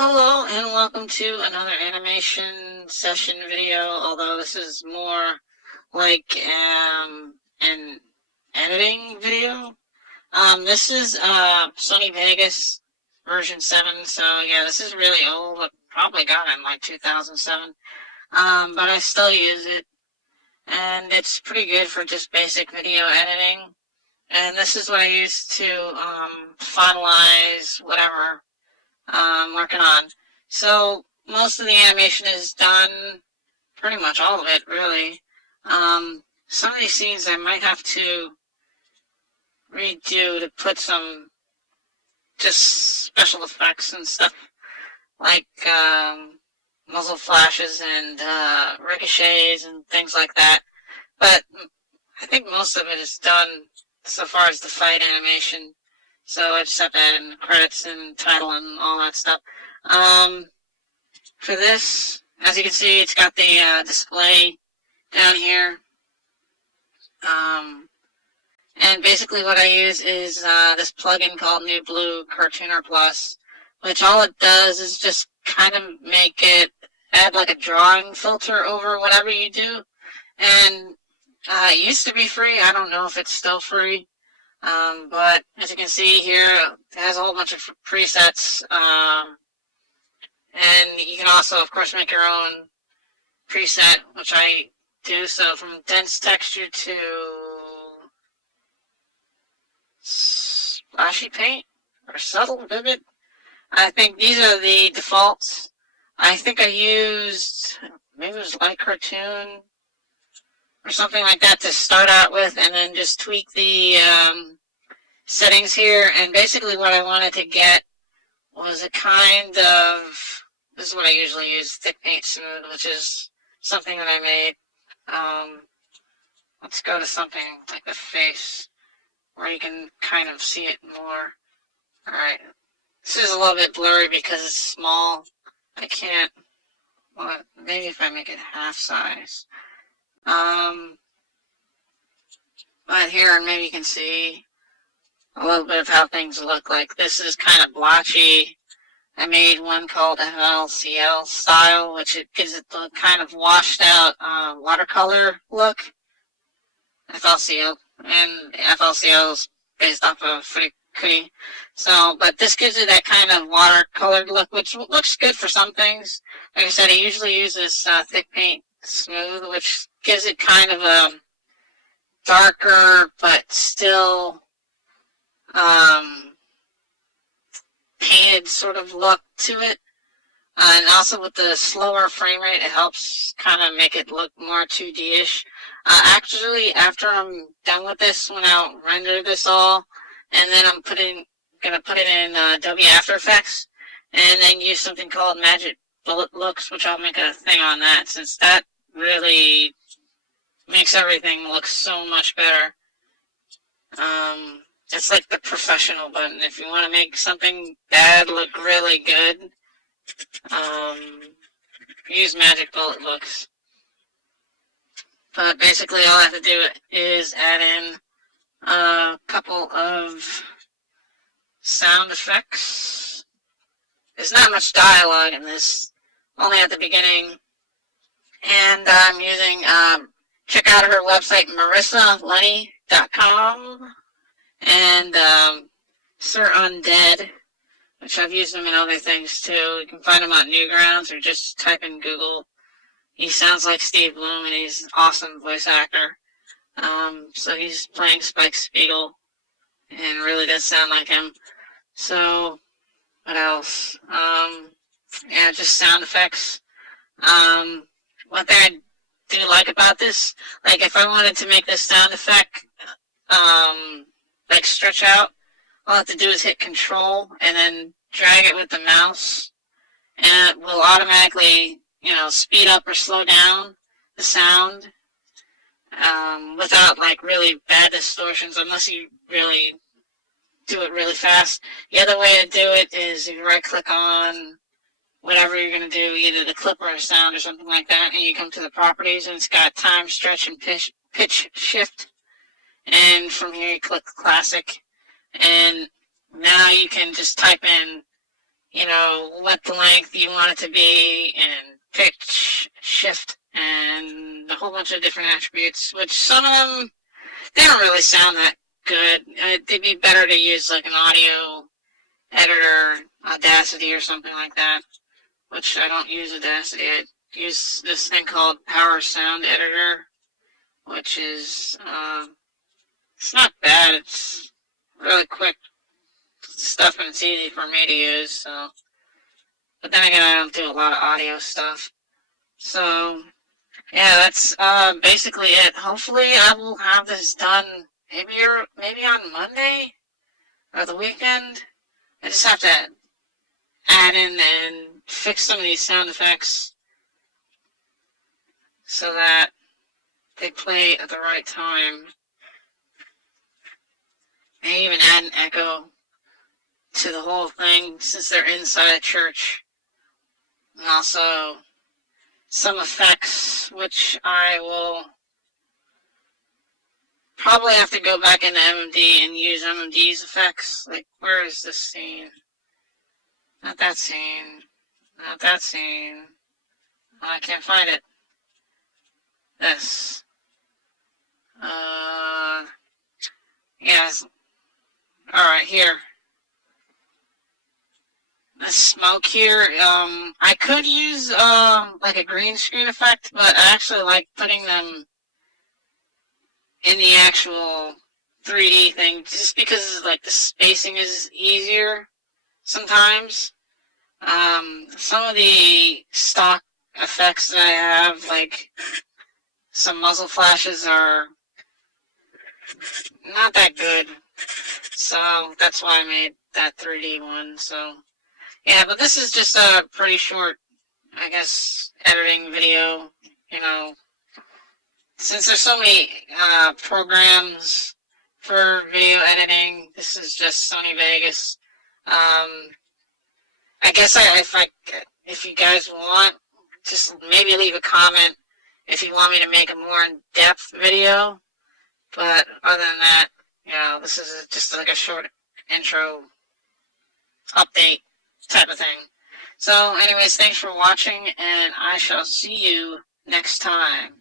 Hello and welcome to another animation session video, although this is more like an editing video. This is Sony Vegas version 7, so yeah, this is really old. I probably got it in like 2007, but I still use it, and it's pretty good for just basic video editing. And this is what I use to finalize whatever I'm working on. So most of the animation is done, pretty much all of it, really. Some of these scenes I might have to redo to put some just special effects and stuff, like muzzle flashes and ricochets and things like that. But I think most of it is done so far as the fight animation. So I just have to add in the credits and title and all that stuff. For this, as you can see, it's got the display down here. And basically what I use is this plugin called New Blue Cartooner Plus, which all it does is just kind of make it, add like a drawing filter over whatever you do. And it used to be free. I don't know if it's still free. But as you can see here, it has a whole bunch of presets, and you can also, of course, make your own preset, which I do. So from dense texture to splashy paint, or subtle, vivid, I think these are the defaults. I think I used, maybe it was light cartoon, or something like that to start out with, and then just tweak the settings here. And basically what I wanted to get was a kind of, this is what I usually use, thick paint smooth, which is something that I made. Let's go to something like the face, where you can kind of see it more. Alright, this is a little bit blurry because it's small. I can't, well, maybe if I make it half size. But here, maybe you can see a little bit of how things look like. This is kind of blotchy. I made one called FLCL style, which it gives it the kind of washed out watercolor look. FLCL, and FLCL is based off of Furikuri. So, but this gives it that kind of watercolored look, which looks good for some things. Like I said, I usually use this thick paint smooth, which gives it kind of a darker but still painted sort of look to it. And also with the slower frame rate, it helps kind of make it look more 2D-ish. Actually, after I'm done with this, when I'll render this all, and then I'm gonna put it in Adobe After Effects, and then use something called Magic Bullet Looks, which I'll make a thing on that, since that really makes everything look so much better. It's like the professional button. If you want to make something bad look really good, use Magic Bullet Looks. But basically all I have to do is add in a couple of sound effects. There's not much dialogue in this, only at the beginning. And I'm using, check out her website, marissalenny.com, and Sir Undead, which I've used them in other things too. You can find him on Newgrounds, or just type in Google. He sounds like Steve Bloom, and he's an awesome voice actor. So he's playing Spike Spiegel, and really does sound like him. So, what else? Yeah, just sound effects. One thing I do like about this, like if I wanted to make this sound effect, like stretch out, all I have to do is hit Control and then drag it with the mouse, and it will automatically, speed up or slow down the sound, without like really bad distortions, unless you really do it really fast. The other way to do it is you right click on whatever you're going to do, either the clip or a sound or something like that, and you come to the properties, and it's got time, stretch, and pitch shift. And from here you click classic, and now you can just type in, what the length you want it to be, and pitch, shift, and a whole bunch of different attributes, which some of them, they don't really sound that good. They'd be better to use like an audio editor, Audacity or something like that, which I don't use Audacity. I use this thing called Power Sound Editor, which is, it's not bad. It's really quick stuff and it's easy for me to use, so. But then again, I don't do a lot of audio stuff. So, yeah, that's basically it. Hopefully I will have this done maybe on Monday or the weekend. I just have to add in and fix some of these sound effects so that they play at the right time. And even add an echo to the whole thing since they're inside a church. And also some effects, which I will probably have to go back into MMD and use MMD's effects. Like, where is this scene? Not that scene. Not that scene. I can't find it. This. Yes. Alright, here. The smoke here, I could use, like a green screen effect, but I actually like putting them in the actual 3D thing, just because, like, the spacing is easier sometimes. Some of the stock effects that I have, like, some muzzle flashes are not that good, so that's why I made that 3D one, so. Yeah, but this is just a pretty short, I guess, editing video, Since there's so many programs for video editing, this is just Sony Vegas. I guess if you guys want, just maybe leave a comment if you want me to make a more in-depth video. But other than that, this is just like a short intro update type of thing. So anyways, thanks for watching, and I shall see you next time.